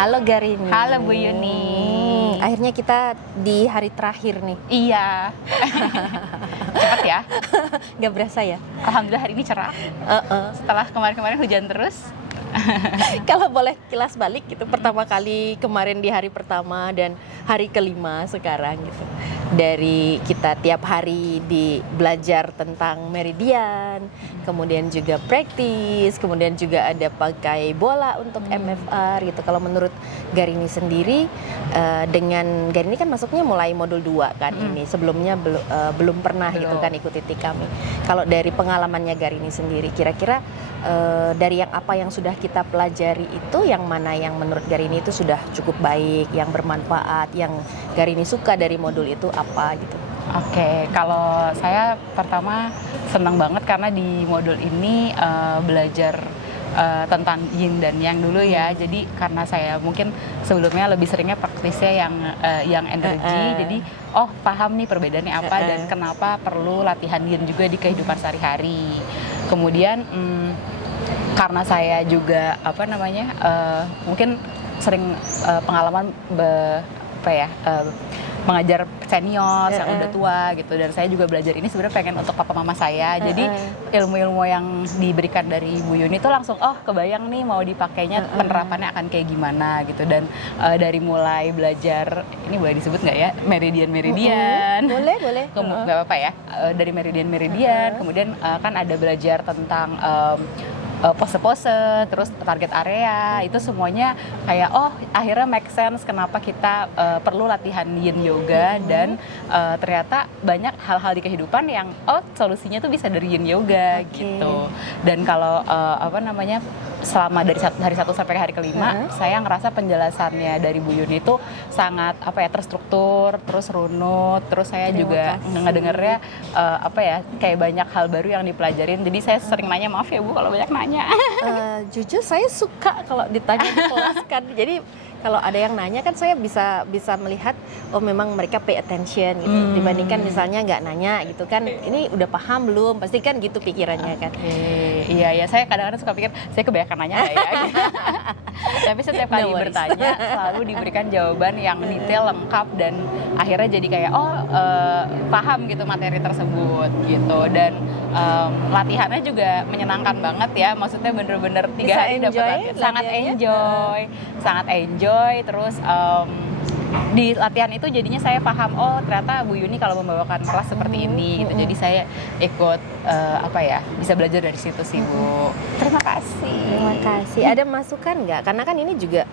Halo Garini. Halo Bu Yuni. Akhirnya kita di hari terakhir nih. Iya. Cepat ya. Gak berasa ya? Alhamdulillah hari ini cerah. Setelah kemarin-kemarin hujan terus. Kalau boleh kilas balik gitu, pertama kali kemarin di hari pertama dan hari kelima sekarang gitu. Dari kita tiap hari belajar tentang meridian, kemudian juga praktis, kemudian juga ada pakai bola untuk MFR gitu. Kalau menurut Garini sendiri, dengan Garini kan masuknya mulai modul 2 kan ini. Sebelumnya belum pernah gitu kan ikuti kami. Kalau dari pengalamannya Garini sendiri, kira-kira dari apa yang sudah kita pelajari itu yang mana yang menurut Garini itu sudah cukup baik, yang bermanfaat, yang Garini suka dari modul itu apa gitu? Oke, kalau saya pertama senang banget karena di modul ini belajar tentang yin dan yang dulu ya. Jadi karena saya mungkin sebelumnya lebih seringnya praktisnya yang energi, jadi paham nih perbedaannya apa dan kenapa perlu latihan yin juga di kehidupan sehari-hari. Kemudian karena saya juga mungkin sering pengalaman mengajar senior yang udah tua gitu, dan saya juga belajar ini sebenarnya pengen untuk papa mama saya. Jadi ilmu-ilmu yang diberikan dari Bu Yuni itu langsung kebayang nih mau dipakainya penerapannya akan kayak gimana gitu. Dan dari mulai belajar, ini boleh disebut nggak ya, meridian boleh nggak apa-apa ya, dari meridian kemudian kan ada belajar tentang pose-pose, terus target area, itu semuanya kayak akhirnya make sense kenapa kita perlu latihan yin yoga. Dan ternyata banyak hal-hal di kehidupan yang solusinya tuh bisa dari yin yoga gitu. Dan kalau selama dari hari 1 sampai hari kelima, saya ngerasa penjelasannya dari Bu Yuni itu sangat terstruktur, terus runut, terus saya juga ngedengernya kayak banyak hal baru yang dipelajarin. Jadi saya sering nanya, maaf ya Bu kalau banyak nanya. Jujur saya suka kalau ditanya di kelas kan. Jadi kalau ada yang nanya kan saya bisa melihat memang mereka pay attention gitu. Dibandingkan misalnya nggak nanya gitu kan, ini udah paham belum, pasti kan gitu pikirannya kan. Iya, saya kadang-kadang suka pikir saya kebanyakan nanya nggak ya. Tapi setiap kali bertanya selalu diberikan jawaban yang detail, lengkap, dan akhirnya jadi kayak paham gitu materi tersebut gitu. Dan latihannya juga menyenangkan banget ya, maksudnya bener-bener 3 hari dapat latihan, sangat enjoy. Terus di latihan itu jadinya saya paham, ternyata Bu Yuni kalau membawakan kelas seperti ini gitu. Jadi saya ikut bisa belajar dari situ sih Bu. Terima kasih. Ada masukan nggak? Karena kan ini juga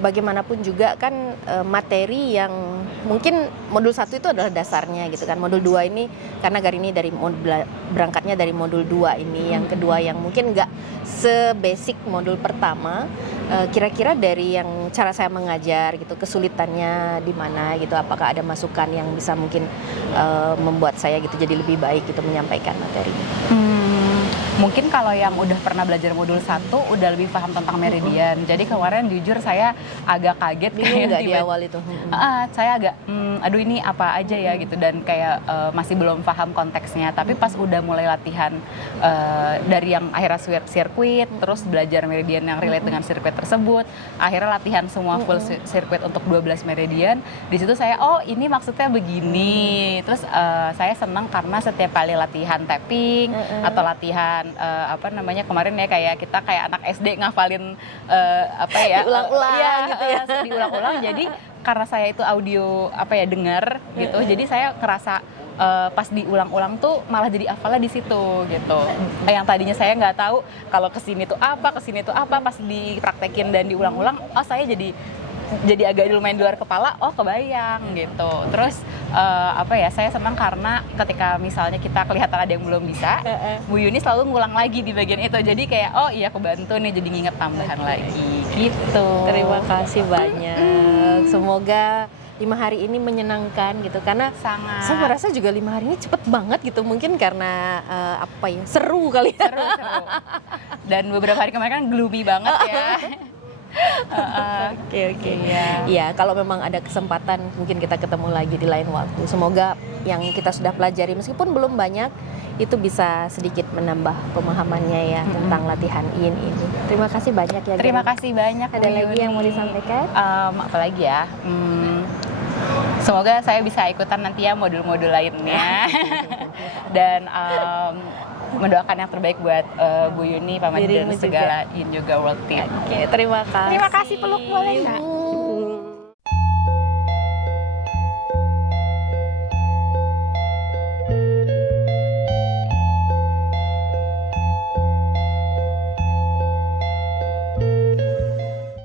bagaimanapun juga kan materi yang mungkin modul 1 itu adalah dasarnya gitu kan. Modul 2 ini karena Garini dari berangkatnya dari modul 2 ini, yang kedua yang mungkin nggak sebasic modul pertama. Kira-kira dari yang cara saya mengajar gitu, kesulitannya di mana gitu, apakah ada masukan yang bisa mungkin membuat saya gitu jadi lebih baik gitu menyampaikan materinya? Mungkin kalau yang udah pernah belajar modul 1 udah lebih paham tentang meridian. Jadi kemarin jujur saya agak kaget kayak di awal itu. Saya agak aduh ini apa aja ya gitu, dan kayak masih belum paham konteksnya. Tapi pas udah mulai latihan dari yang akhirnya sirkuit, terus belajar meridian yang relate dengan sirkuit tersebut, akhirnya latihan semua full sirkuit untuk 12 meridian. Di situ saya ini maksudnya begini. Terus saya senang karena setiap kali latihan tapping atau latihan kemarin ya kayak kita kayak anak SD ngafalin diulang-ulang gitu ya. Diulang-ulang. Jadi karena saya itu audio dengar gitu, jadi saya ngerasa pas diulang-ulang tuh malah jadi hafalnya di situ gitu. Yang tadinya saya nggak tahu kalau kesini tuh apa, pas dipraktekin dan diulang-ulang, saya jadi agak lumayan di luar kepala, kebayang gitu. Terus saya senang karena ketika misalnya kita kelihatan ada yang belum bisa, Bu Yuni selalu ngulang lagi di bagian itu. Jadi kayak kebantu nih, jadi nginget tambahan lagi gitu. Terima kasih banyak. Semoga 5 hari ini menyenangkan gitu, karena sangat. Saya merasa juga 5 hari ini cepet banget gitu, mungkin karena seru kali ya. Seru. Dan beberapa hari kemarin kan gloomy banget ya. Oke. Iya. Iya, kalau memang ada kesempatan mungkin kita ketemu lagi di lain waktu. Semoga yang kita sudah pelajari meskipun belum banyak itu bisa sedikit menambah pemahamannya ya tentang latihan yin ini. Terima kasih banyak ya. Terima Gani. kasih banyak. Ada Bu lagi Yuni. yang mau disampaikan? Apalagi ya? Semoga saya bisa ikutan nanti ya modul-modul lainnya. Dan mendoakan yang terbaik buat Bu Yuni, Pak Madi, dan Dirimu segala Yin Yoga World Team. Oke, terima kasih. Terima kasih, peluk boleh nggak?